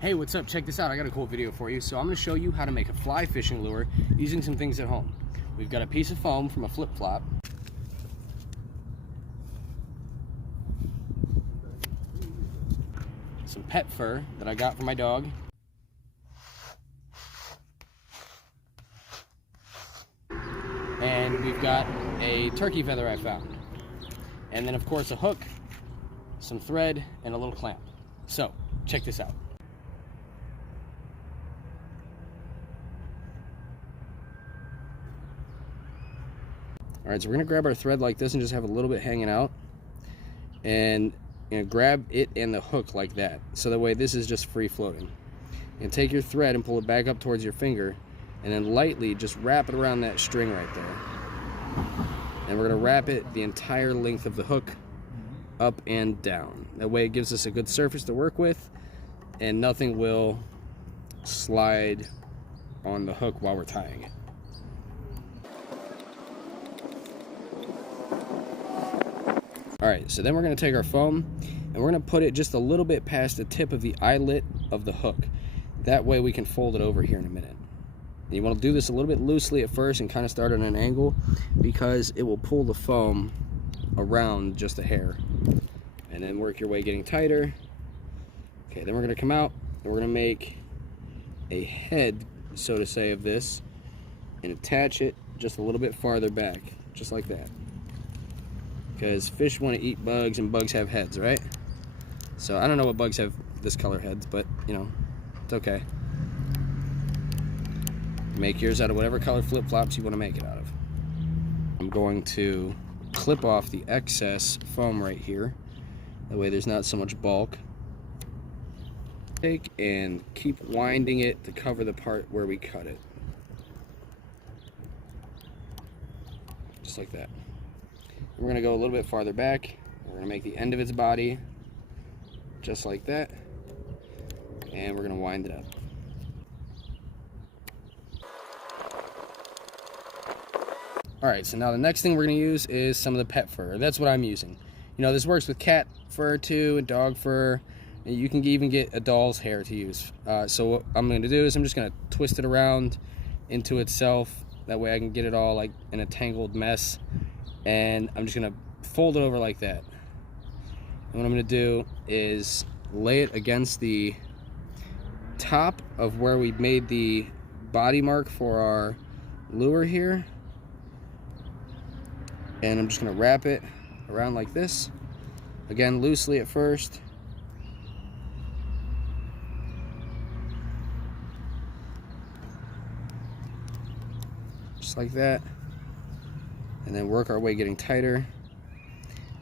Hey, what's up? Check this out. I got a cool video for you. So I'm going to show you how to make a fly fishing lure using some things at home. We've got a piece of foam from a flip-flop. Some pet fur that I got for my dog. And we've got a turkey feather I found. And then of course a hook, some thread, and a little clamp. So, check this out. Alright, so we're going to grab our thread like this and just have a little bit hanging out. And grab it and the hook like that. So that way this is just free floating. And take your thread and pull it back up towards your finger. And then lightly just wrap it around that string right there. And we're going to wrap it the entire length of the hook up and down. That way it gives us a good surface to work with. And nothing will slide on the hook while we're tying it. Alright, so then we're going to take our foam and we're going to put it just a little bit past the tip of the eyelet of the hook. That way we can fold it over here in a minute. And you want to do this a little bit loosely at first and kind of start at an angle because it will pull the foam around just a hair. And then work your way getting tighter. Okay, then we're going to come out and we're going to make a head, so to say, of this and attach it just a little bit farther back, just like that. Because fish want to eat bugs and bugs have heads, right? So I don't know what bugs have this color heads, but it's okay. Make yours out of whatever color flip-flops you want to make it out of. I'm going to clip off the excess foam right here. That way there's not so much bulk. Take and keep winding it to cover the part where we cut it. Just like that. We're going to go a little bit farther back. We're going to make the end of its body just like that. And we're going to wind it up. Alright, so now the next thing we're going to use is some of the pet fur. That's what I'm using. This works with cat fur too, and dog fur. And you can even get a doll's hair to use. So what I'm going to do is I'm just going to twist it around into itself. That way I can get it all like in a tangled mess. And I'm just going to fold it over like that. And what I'm going to do is lay it against the top of where we made the body mark for our lure here. And I'm just going to wrap it around like this. Again, loosely at first. Just like that. And then work our way getting tighter.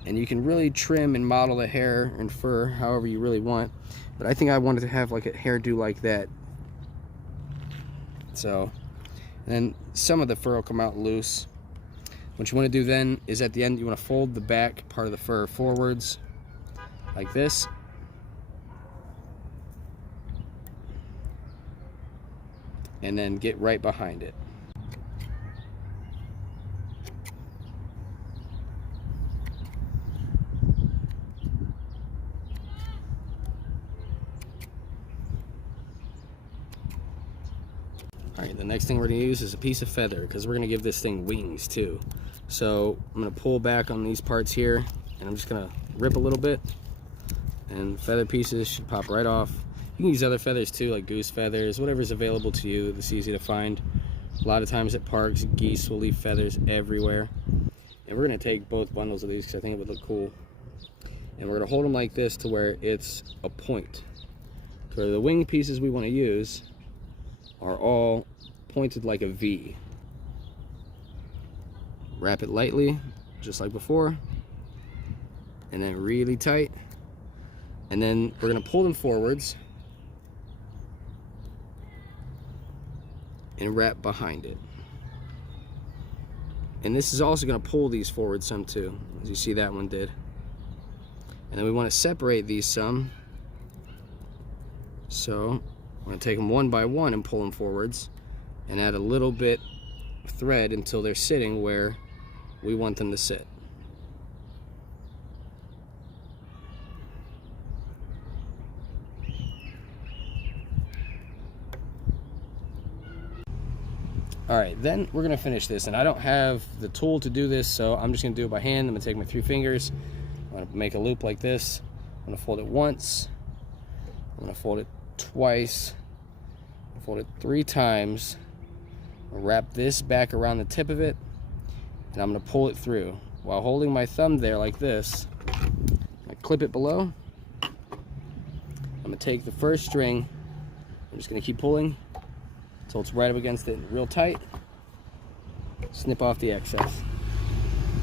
And you can really trim and model the hair and fur however you really want. But I think I wanted to have like a hairdo like that. So, and then some of the fur will come out loose. What you want to do then is at the end you want to fold the back part of the fur forwards like this. And then get right behind it. Alright, the next thing we're going to use is a piece of feather because we're going to give this thing wings too. So I'm going to pull back on these parts here and I'm just going to rip a little bit and feather pieces should pop right off. You can use other feathers too, like goose feathers, whatever's available to you that's easy to find. A lot of times at parks, geese will leave feathers everywhere. And we're going to take both bundles of these because I think it would look cool. And we're going to hold them like this to where it's a point. So the wing pieces we want to use are all pointed like a V. Wrap it lightly, just like before, and then really tight. And then we're going to pull them forwards and wrap behind it. And this is also going to pull these forward some too, as you see that one did. And then we want to separate these some. So I'm going to take them one by one and pull them forwards and add a little bit of thread until they're sitting where we want them to sit. All right, then we're gonna finish this, and I don't have the tool to do this, so I'm just gonna do it by hand. I'm gonna take my 3 fingers, I'm gonna make a loop like this, I'm gonna fold it once, I'm gonna fold it twice, fold it 3 times, I'll wrap this back around the tip of it, and I'm gonna pull it through while holding my thumb there like this. I clip it below. I'm gonna take the first string, I'm just gonna keep pulling until it's right up against it real tight. Snip off the excess.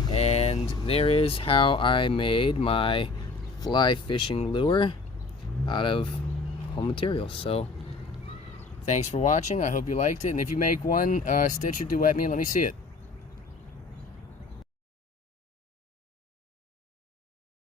And there is how I made my fly fishing lure out of home materials. So thanks for watching. I hope you liked it. And if you make one, stitch or duet me and let me see it.